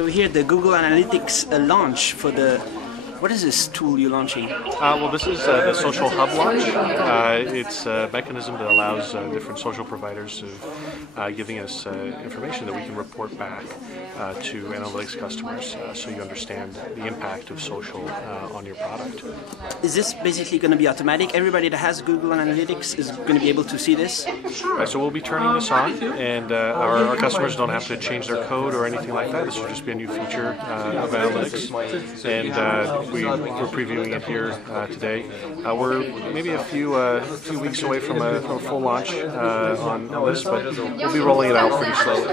So here the Google Analytics launch for the, what is this tool you're launching? Well, this is the Social Hub launch. It's a mechanism that allows different social providers of giving us information that we can report back to analytics customers, so you understand the impact of social on your product. Is this basically going to be automatic? Everybody that has Google Analytics is going to be able to see this? Right, so we'll be turning this on, and our customers don't have to change their code or anything like that. This will just be a new feature of analytics, and we're previewing it here today. We're maybe a few weeks away from a full launch on this, but we'll be rolling it out pretty slowly.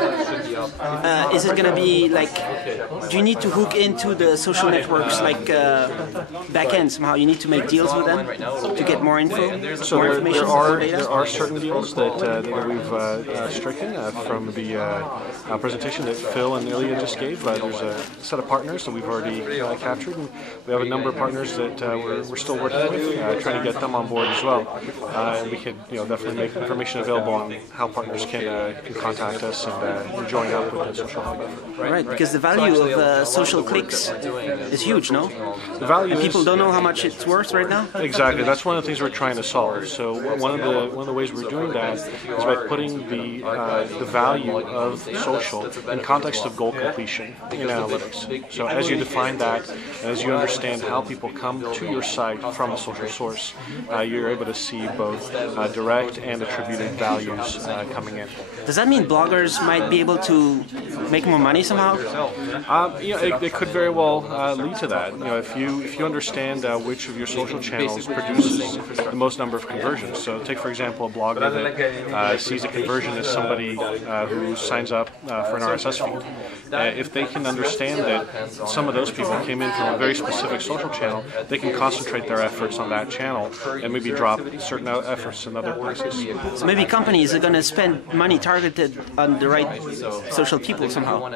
Is it going to be like, do you need to hook into the social networks like backend somehow? You need to make deals with them to get more info, So more information? there are certain deals that we've stricken from the presentation that Phil and Ilya just gave. There's a set of partners that we've already captured, and we have a number of partners that we're still working with, trying to get them on board as well. And we can definitely make information available on how partners can contact us and join up with the social hub effort. Right, because the value of social clicks is huge, no? The value and people don't know how much it's worth right now? Exactly, that's one of the things we're trying to solve. So one of the ways we're doing that is by putting the value of social in context of goal completion in analytics. So as you define that, as you understand how people come to your site from a social source, you're able to see both direct and attributed values coming in. Does that mean bloggers might be able to make more money somehow? It could very well lead to that. If you understand which of your social channels produces the most number of conversions. So take, for example, a blogger that sees a conversion as somebody who signs up for an RSS feed. If they can understand that some of those people came in from a very specific social channel, they can concentrate their efforts on that channel and maybe drop certain efforts in other places. So maybe companies are going to spend money targeted on the right social people somehow,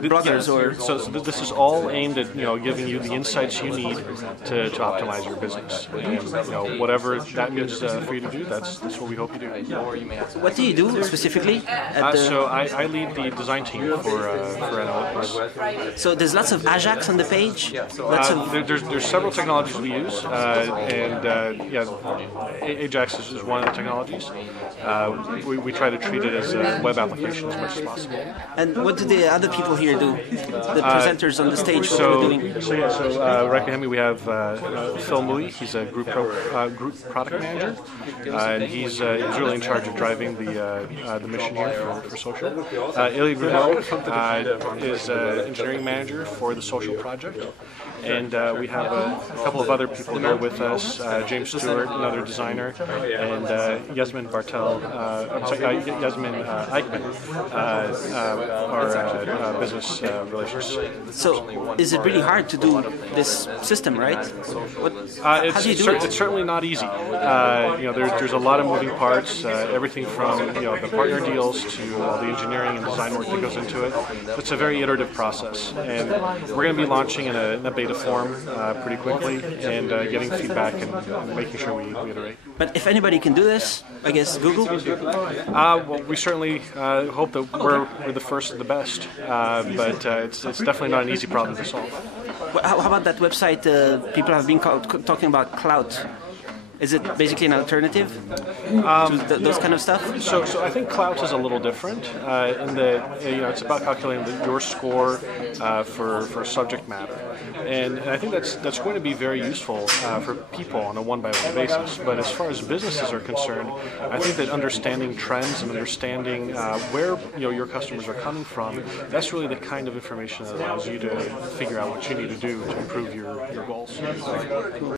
bloggers or... So this is all aimed at giving you the insights you need to optimize your business. And whatever that means for you to do, that's what we hope you do. What do you do specifically? So I lead the design team for analytics. So there's lots of Ajax on the page? There's several technologies we use, and Ajax is one of the technologies. We try to treat it as a web application as much as possible. And what do the other people here do? The presenters on the stage, what are they doing? So right behind me we have Phil Mui. He's a group product manager, and he's really in charge of driving the mission here for social. Ilya Grunwald is engineering manager for the social project. And we have a couple of other people here with us, James Stewart, another designer, and Yasmin Eichmann, our business relations. So is it really hard to do this system, right? How do you do it? It's certainly not easy. There's a lot of moving parts, everything from the partner deals to all the engineering and design work that goes into it. It's a very iterative process, and we're going to be launching in a beta form pretty quickly, and getting feedback and making sure we iterate. But if anybody can do this, I guess Google? Well, we certainly hope that we're the first and the best, but it's definitely not an easy problem to solve. How about that website people have been talking about Cloud? Is it basically an alternative to those kind of stuff? So I think Cloud is a little different in that it's about calculating your score for subject matter, and I think that's going to be very useful for people on a one-by-one basis. But as far as businesses are concerned, I think that understanding trends and understanding where your customers are coming from, that's really the kind of information that allows you to figure out what you need to do to improve your goals.